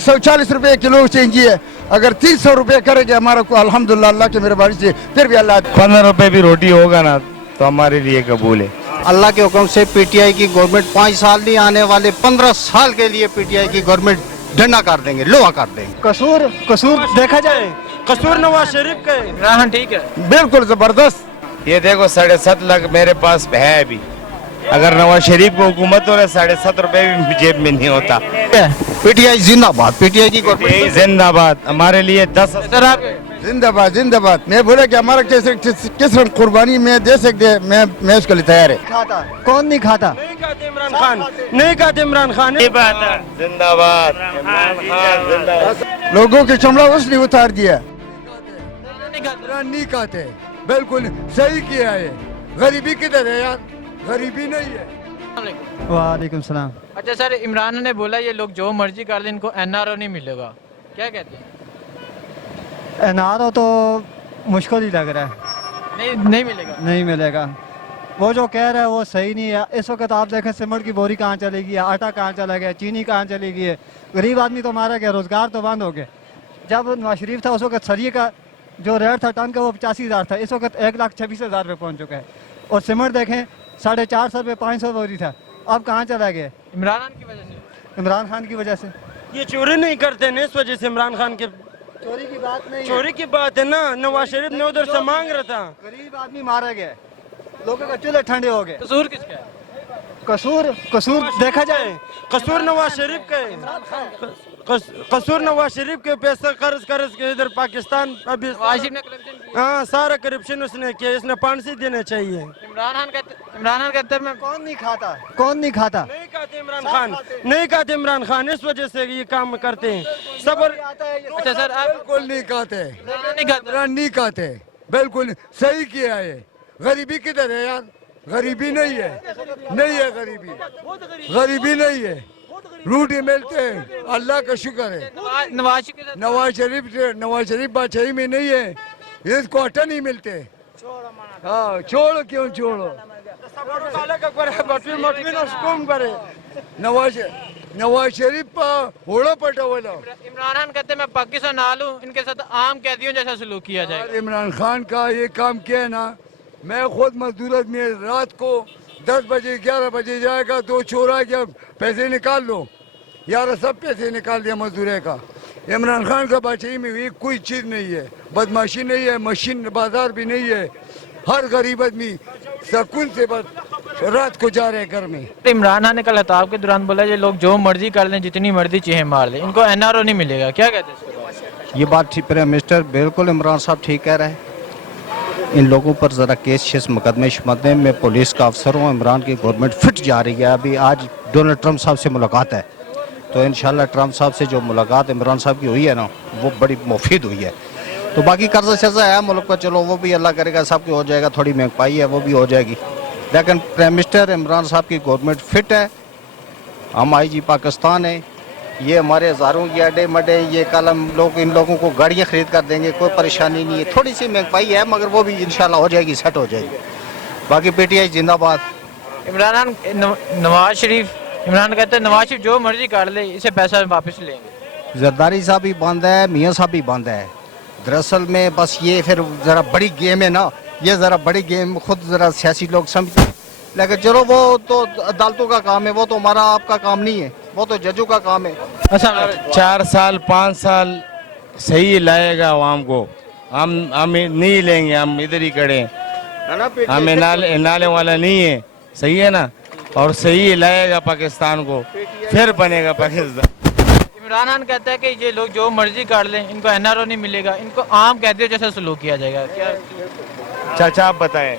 140 रुपए किलो चाहिए, अगर 300 रुपए करेंगे हमारा को अल्हम्दुलिल्लाह अल्लाह की मेहरबानी से फिर भी अल्लाह 15 रुपए भी रोटी होगा ना तो हमारे लिए कबूल है। अल्लाह के हुक्म से पीटीआई की गवर्नमेंट 5 साल नहीं, आने वाले 15 साल के लिए पीटीआई की गवर्नमेंट डंडा कर देंगे, लोहा कर देंगे। कसूर देखा जाए, कसूर नवाज शरीफ का है। इमरान ठीक है, बिल्कुल जबरदस्त। ये देखो 7.5 लाख मेरे पास है अभी, अगर नवाज शरीफ को हुकूमत हो रहा 7.5 रुपए भी जेब में नहीं होता। पीटीआई जिंदाबाद, पीटीआई की गवर्नमेंट जिंदाबाद, हमारे लिए 10 जिंदाबाद जिंदाबाद। मैं बोला कि हमारा किस कुर्बानी में दे सकते, मैं उसके लिए तैयार है। खाता कौन नहीं खाता? नहीं खाते इमरान खान, नहीं खाते इमरान खान। जिंदाबाद इमरान खान जिंदाबाद। लोगों की चमड़ा उसने उतार दिया। नहीं खाते, बिल्कुल सही किया है। गरीबी किधर है यार, गरीबी नहीं है। वालेकुम सलाम। अच्छा सर, इमरान ने बोला ये लोग जो मर्जी कर लें इनको एनआरओ नहीं मिलेगा, क्या कहते हैं? एनआरओ तो मुश्किल ही लग रहा है, नहीं मिलेगा, नहीं मिलेगा। वो जो कह रहा है वो सही नहीं है। इस वक्त आप देखें सीमेंट की बोरी कहाँ चली गई है, आटा कहाँ चला गया, चीनी कहाँ चली गई है। गरीब आदमी तो मारा गया, रोजगार तो बंद हो गए। जब नवाज शरीफ था उस वक्त सरिये का जो रेट था टन का वो 85,000 था, इस वक्त 1,26,000 रुपये पहुँच चुका है। और सीमेंट देखें 450 रुपये 500 बोरी था, अब कहाँ चला गया? इमरान की वजह से, इमरान खान की वजह से। ये चोरी नहीं करते ना, इस वजह से इमरान खान के चोरी की बात नहीं, चोरी की बात है ना। नवाज शरीफ ने उधर से मांग रहा था, गरीब आदमी मारा गया, लोगों के चूल्हे ठंडे हो गए। कसूर किसका है? कसूर देखा जाए, कसूर नवाज शरीफ का है। कसूर नवाज शरीफ के पैसा कर्ज के इधर पाकिस्तान अभी हाँ सारा करप्शन उसने किया, इसने फांसी देना चाहिए। इमरान खान कहते हैं मैं कौन नहीं खाता, कौन नहीं खाता? नहीं खाते इमरान खान, नहीं खाते इमरान खान, इस वजह से ये काम करते हैं। सबर। अच्छा सर, आप बिल्कुल नहीं खाते, नहीं खाते, बिल्कुल सही किया है। गरीबी किधर है यार, गरीबी नहीं है, नहीं है गरीबी, गरीबी नहीं है। रोटी मिलते हैं, अल्लाह का शुक्र है। नवाज शरीफ बादशाही में नहीं है, इसको आटा नहीं मिलते। हाँ छोड़ो, क्यों छोड़ो, नवाज शरीफ होड़ा पटावला। इमरान खान कहते हैं मैं पाकिस्तान आ लूं, इनके साथ आम कैदियों जैसा सलूक किया जाए। इमरान खान का ये काम किया है ना, मैं खुद मजदूरत में रात को 10 बजे 11 बजे जाएगा, 2 चोर आ गया, पैसे निकाल लो यार, सब पैसे निकाल दिया मजदूरे का। इमरान खान का बादशाही में भी कोई चीज़ नहीं है, बदमाशी नहीं है, मशीन बाजार भी नहीं है। हर गरीब आदमी सुकून से बस रात को जा रहे घर में। इमरान खान ने कल खिताब के दौरान बोला ये लोग जो मर्जी कर लें, जितनी मर्जी चीजें मार लें, इनको एनआरओ नहीं मिलेगा, क्या कहते हैं इसके बाद? ये बात ठीक, प्राइम मिनिस्टर बिल्कुल इमरान साहब ठीक कह रहे हैं। इन लोगों पर ज़रा केस मुकदमे शुमदमे में पुलिस का अफसर हूँ। इमरान की गवर्नमेंट फिट जा रही है। अभी आज डोनाल्ड ट्रंप साहब से मुलाकात है, तो इंशाल्लाह ट्रंप साहब से जो मुलाकात इमरान साहब की हुई है ना, वो बड़ी मुफीद हुई है। तो बाकी कर्जा शर्जा है मुल्क का, चलो वो भी अल्लाह करेगा सब की हो जाएगा, थोड़ी महंगाई है वो भी हो जाएगी, लेकिन प्राइम मिनिस्टर इमरान साहब की गवर्नमेंट फिट है। हम IG पाकिस्तान है, ये हमारे हज़ारों ये अड्डे मड्डे, ये कल हम लोग इन लोगों को गाड़ियाँ खरीद कर देंगे, कोई परेशानी नहीं है। थोड़ी सी महंगाई है मगर वो भी इंशाल्लाह हो जाएगी, सेट हो जाएगी। बाकी PTI जिंदाबाद। इमरान नवाज शरीफ, इमरान कहते हैं नवाज शरीफ जो मर्जी कर ले, इसे पैसा वापस लेंगे। जरदारी साहब भी बंद है, मियाँ साहब भी बंद है। दरअसल में बस ये फिर ज़रा बड़ी गेम है ना, ये ज़रा बड़ी गेम खुद ज़रा सियासी लोग समझते हैं, लेकिन चलो वो तो अदालतों का काम है, वो तो हमारा आपका काम नहीं है, वो तो जजों का काम है। अच्छा 4 साल 5 साल सही लाएगा आवाम को, हम नहीं लेंगे, हम इधर ही खड़े हैं, हमें नाले वाला नहीं है, सही है ना, और सही लाएगा पाकिस्तान को, फिर बनेगा पाकिस्तान। इमरान खान कहता है कि ये लोग जो मर्जी कर लें, इनको एनआरओ नहीं मिलेगा, इनको आम कैदियों जैसा सलूक किया जाएगा, क्या? चाचा आप बताएं।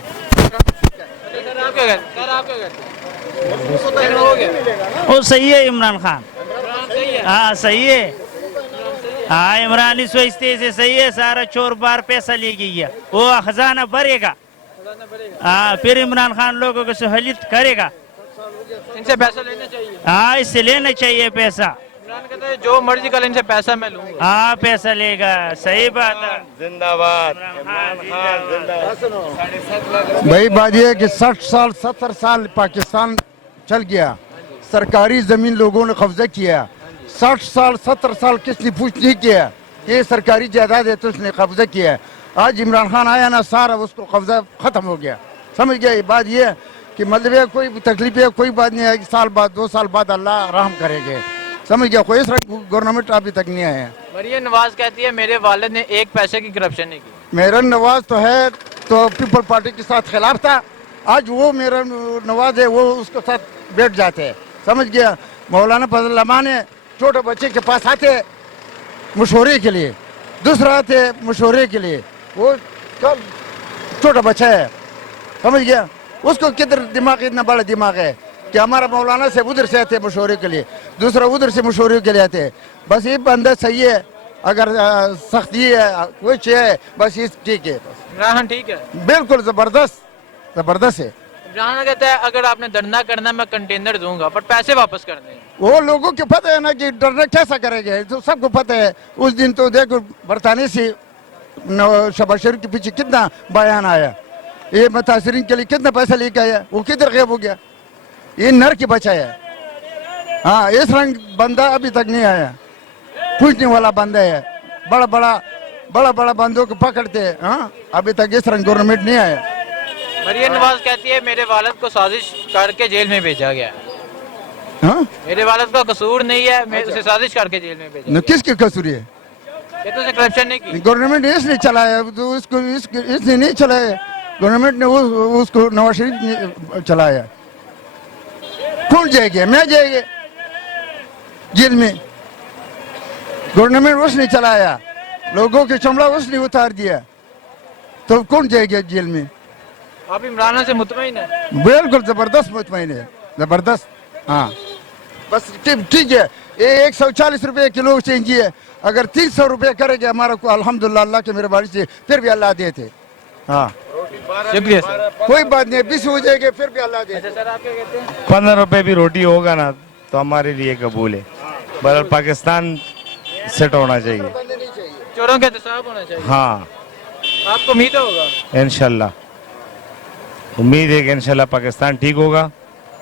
वो सही है इमरान खान, हाँ सही है, हाँ इमरान इस वजह से सही है, सारा चोर बार पैसा ले गया, वो खजाना भरेगा, हाँ फिर इमरान खान लोगों को सहूलियत करेगा। इनसे पैसा लेना चाहिए, हाँ इससे लेना चाहिए पैसा। इमरान कहता है जो मर्जी कर इनसे पैसा मैं लूंगा, हाँ पैसा लेगा, सही बात है। जिंदाबाद। भाई बात ये है कि 60 साल 70 साल पाकिस्तान चल गया, सरकारी ज़मीन लोगों ने कब्जा किया, 60 साल 70 साल किसने पूछ नहीं किया, ये सरकारी जायदाद है तो उसने कब्जा किया है। आज इमरान खान आया ना, सारा उसको कब्जा खत्म हो गया। समझ गया? ये बात ये है कि मतलब ये कोई तकलीफ है, कोई बात नहीं है, 1 साल बाद 2 साल बाद अल्लाह रहम करेंगे। समझ गया? कोई गवर्नमेंट अभी तक नहीं आया। मरियम नवाज कहती है मेरे वालिद ने 1 पैसे की करप्शन नहीं की। मेरा नवाज तो है तो पीपल पार्टी के साथ खिलाफ था, आज वो मेरा नवाज है वो उसके साथ बैठ जाते हैं। समझ गया? मौलाना फजल रहमान है, छोटे बच्चे के पास आते मशवरे के लिए, दूसरा आते मशवरे के लिए, वो कब छोटा बच्चा है। समझ गया? उसको किधर दिमाग, इतना बड़ा दिमाग है कि हमारा मौलाना से उधर से आते मशवरे के लिए, दूसरा उधर से मशवरे के लिए आते। बस ये बंदा सही है, अगर सख्ती है कुछ है बस ये ठीक है। इमरान खान ठीक है, बिल्कुल जबरदस्त जबरदस्त है। इमरान खान कहता है अगर आपने धरना करना मैं कंटेनर दूंगा पर पैसे वापस करने हैं। वो लोगों को पता है ना कि डरना कैसा करेंगे, तो सबको पता है। उस दिन तो देखो बरतानी से शहबाज शरीफ के पीछे कितना बयान आया, ये मुतासरीन के लिए कितना पैसा लेके आया, वो किधर गायब हो गया। ये नर की बचा है। हाँ, इस रंग बंदा अभी तक नहीं आया, पूछने वाला बंदा है। बड़ा बड़ा बंदों को पकड़ते हैं। हाँ, अभी तक इस रंग गवर्नमेंट नहीं आया। मरियम नवाज कहती है मेरे वालिद को साजिश करके जेल में भेजा गया। हाँ, मेरे वालिद का कसूर नहीं है, मैं उसे साजिश करके जेल में भेजा। न किसकी कसूरी है? ये तो उसे करप्शन नहीं की। गवर्नमेंट ने इसने चलाया, तो उसको इसने नहीं चलाया, गवर्नमेंट ने उसको नवाज शरीफ ने चलाया। कौन जाएगा? मैं जाएगा जेल में? गवर्नमेंट उसने चलाया, लोगों के चमड़ा उसने उतार दिया, तो कौन जाएगा जेल में? आप इमरान खान से मुतमईन है? बिल्कुल जबरदस्त मुतमईन है, जबरदस्त। हाँ, बस ठीक है। ये 140 रुपये किलो चेंजी है, अगर 300 रुपये करेंगे हमारा को अल्हम्दुलिल्लाह, अल्लाह के मेरे बारिश से फिर भी अल्लाह देते। हाँ, शुक्रिया सर। कोई बात नहीं, 20 हो जाएंगे फिर भी अल्लाह देते। अच्छा सर, आप क्या कहते हैं? 15 रुपए भी रोटी होगा ना तो हमारे लिए कबूल है। बहरहाल पाकिस्तान सेट होना चाहिए, चोरों का एहतसाब होना चाहिए। हाँ, आपको उम्मीद होगा? इंशाल्लाह उम्मीद है कि इंशाल्लाह पाकिस्तान ठीक होगा।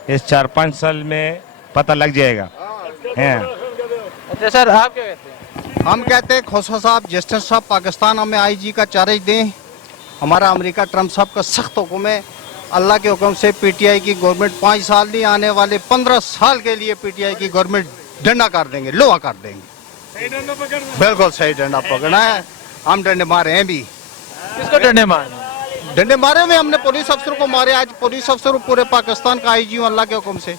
इस 4-5 साल में पता लग जाएगा। हैं। अच्छा सर, आप क्या कहते हैं? हम कहते हैं खोसा साहब, जस्टिस साहब पाकिस्तान हमें IG का चार्ज दें। हमारा अमेरिका ट्रम्प साहब का सख्त हुक्म है, अल्लाह के हुक्म से PTI की गवर्नमेंट 5 साल नहीं, आने वाले 15 साल के लिए PTI की गवर्नमेंट डंडा कर देंगे, लोहा कर देंगे। बिल्कुल सही डंडा पकड़ना है, हम डंडे मारे हैं भी। किसको डंडे मारने? डंडे मारे हुए हमने पुलिस अफसर को मारे। आज पुलिस अफसर पूरे पाकिस्तान का IG हूँ अल्लाह के हुक्म से।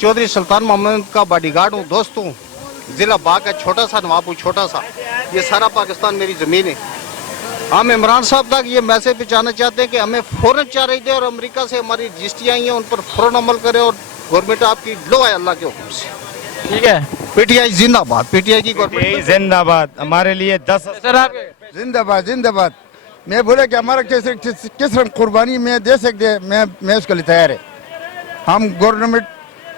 चौधरी सुल्तान मोहम्मद का बॉडीगार्ड हूँ, दोस्त हूँ। जिला बाग है छोटा सा, नवाबू छोटा सा, ये सारा पाकिस्तान मेरी ज़मीन है। हम इमरान साहब तक ये मैसेज पहुँचाना चाहते हैं कि हमें फ़ौरन चार्ज दे और अमेरिका से हमारी रजिस्ट्री आई हैं उन पर फ़ौरन अमल करे और गवर्नमेंट आपकी लो है अल्लाह के हुक्म से। ठीक है, PTI जिंदाबाद, PTI की गवर्नमेंट जिंदाबाद। हमारे लिए 10 सर आप क्या कहते हैं? जिंदाबाद जिंदाबाद। मैं बोले कि हमारा किस रंग कुर्बानी में दे सकते हैं, मैं उसके लिए तैयार है। हम गवर्नमेंट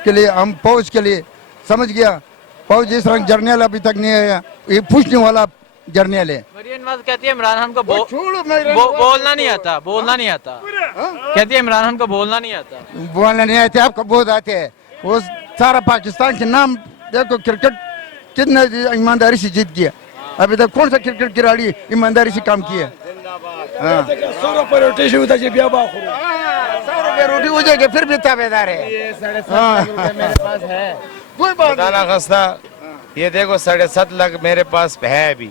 के लिए, हम फौज के लिए। समझ गया? फौज इस रंग जर्नल अभी तक नहीं आया, ये पूछने वाला जर्नल है। मरियम नवाज कहती है इमरान खान को छोड़ो, बोलना नहीं आता, बोलना नहीं आता। कहती है इमरान खान को बोलना नहीं आता। बोलना नहीं आते, आपको बहुत आते हैं। वो सारा पाकिस्तान के नाम देखो, क्रिकेट कितना ईमानदारी से जीत गया। अभी तक कौन सा क्रिकेट खिलाड़ी ईमानदारी से काम किया? 100 रुपये रोटी से उधर से ब्याह बाखुर 100 रुपये रोटी हो जाएगी फिर भी ताबेदार है। मेरे पास है। कोई बात दाना खस्ता, ये देखो 7.5 लाख मेरे पास है अभी।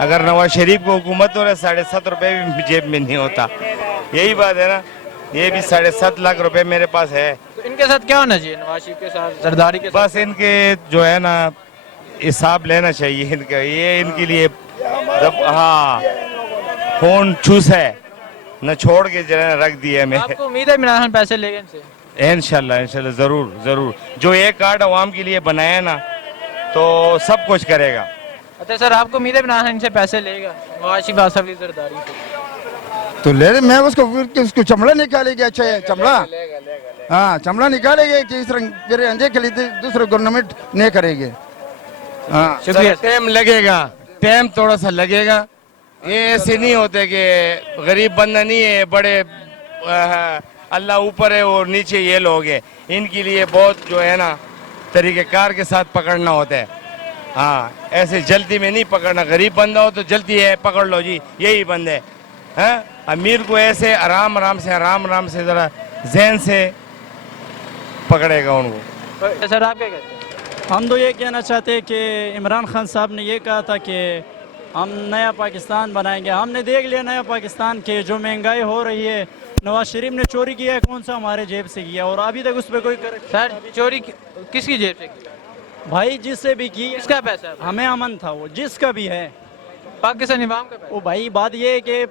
अगर नवाज शरीफ को हुकूमत हो रहा है 7.5 रुपये भी जेब में नहीं होता, यही बात है ना। ये भी 7.5 लाख रुपए मेरे पास है। तो इनके साथ क्या होना चाहिए? नवाज शरीफ के साथ, जरदारी के साथ? बस इनके जो है ना हिसाब लेना चाहिए इनका, ये इनके लिए हाँ खून चूस है न, छोड़ के जरा रख दिया मैं। आपको उम्मीद है इमरान खान पैसे लेंगे इनसे? इंशाल्लाह इंशाल्लाह जरूर जरूर। जो एक कार्ड अवाम के लिए बनाया ना तो सब कुछ करेगा। अच्छा सर, आपको उम्मीद है इमरान खान इनसे पैसे लेगा नवाज शरीफ आसफ अली जरदारी से? तो ले, मैं उसको चमड़ा निकालेगी। अच्छा है चमड़ा, हाँ चमड़ा निकालेंगे कि इस रंग मेरे अंडे के लिए दूसरे गवर्नमेंट नहीं करेगी। हाँ, शुक्रिया। टाइम लगेगा, टाइम थोड़ा सा लगेगा। ये ऐसे नहीं होते कि गरीब बंदा नहीं है, बड़े अल्लाह ऊपर है और नीचे ये लोग हैं। इनके लिए बहुत जो है ना طریقہ کار کے ساتھ پکڑنا ہوتا ہے. ہاں ایسے جلدی میں نہیں پکڑنا. غریب بندہ ہو تو جلدی ہے پکڑ لو جی, یہی بند ہے. ہاں امیر کو ایسے آرام آرام سے ذرا ذہن سے پکڑے گا ان کو. سر آپ کیا کہتے ہیں؟ ہم تو یہ کہنا چاہتے ہیں کہ عمران خان صاحب نے یہ کہا تھا کہ ہم نیا پاکستان بنائیں گے. ہم نے دیکھ لیا نیا پاکستان کے جو مہنگائی ہو رہی ہے. نواز شریف نے چوری کیا ہے, کون سا ہمارے جیب سے کیا, اور ابھی تک اس پہ کوئی سر چوری کس کی جیب سے کی؟ بھائی جس سے بھی کی, کس کا پیسہ ہے؟ ہمیں امن تھا وہ جس کا بھی ہے. پاکستان عوام کا پیسہ. وہ بھائی بات یہ ہے کہ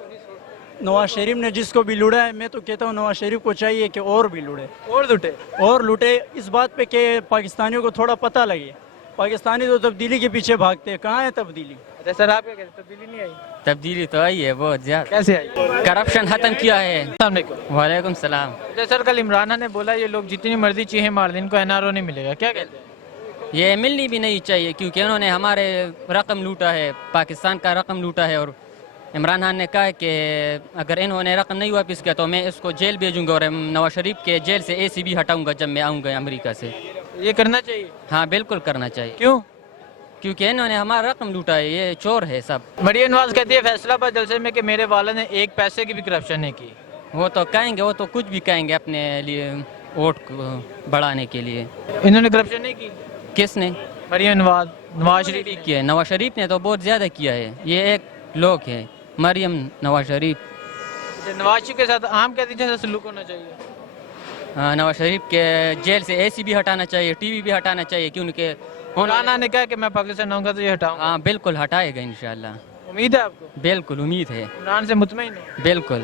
نواز شریف نے جس کو بھی لوٹا ہے, میں تو کہتا ہوں نواز شریف کو چاہیے کہ اور بھی لوٹے اور لوٹے اس بات پہ کہ پاکستانیوں کو تھوڑا پتہ لگے. پاکستانی تو تبدیلی کے پیچھے بھاگتے ہیں, کہاں ہے تبدیلی؟ سر آپ کیا کہتے ہیں؟ تبدیلی نہیں آئی؟ تبدیلی تو آئی ہے بہت زیادہ. کیسے آئی؟ کرپشن ختم کیا ہے. السلام علیکم. وعلیکم السلام. سر کل عمران خان نے بولا یہ لوگ جتنی مرضی چیزیں مار دیں ان کو NRO نہیں ملے گا, کیا کہتے ہیں؟ یہ ملنی بھی نہیں چاہیے کیونکہ انہوں نے ہمارے رقم لوٹا ہے, پاکستان کا رقم لوٹا ہے. اور عمران خان نے کہا کہ اگر انہوں نے رقم نہیں واپس کیا تو میں اس کو جیل بھیجوں گا, اور نواز شریف کے جیل سے AC بھی ہٹاؤں گا جب میں آؤں گا امریکہ سے. یہ کرنا چاہیے. ہاں بالکل کرنا چاہیے. کیوں؟ کیونکہ انہوں نے ہمارا رقم لوٹا ہے, یہ چور ہے سب. مریم نواز کہتی ہے فیصلہ آباد جلسے میں کہ میرے والد نے ایک پیسے کی بھی کرپشن نہیں کی. وہ تو کہیں گے, وہ تو کچھ بھی کہیں گے اپنے لیے ووٹ کو بڑھانے کے لیے. انہوں نے کرپشن نہیں کی. کس نے؟ مریم نواز شریف بھی کیا ہے. نواز شریف نے تو بہت زیادہ کیا ہے. یہ ایک لوگ ہے مریم نواز شریف. نواز شریف کے ساتھ عام قیدی جیسا سلوک ہونا چاہیے. ہاں نواز شریف کے جیل سے AC بھی ہٹانا چاہیے, TV بھی ہٹانا چاہیے, کیونکہ عمران خان نے کہا کہ میں پاکستان آؤں گا تو یہ ہٹاؤں گا. ہاں بالکل ہٹائے گا انشاءاللہ. امید ہے آپ کو؟ بالکل امید ہے. عمران سے مطمئن ہے؟ بالکل.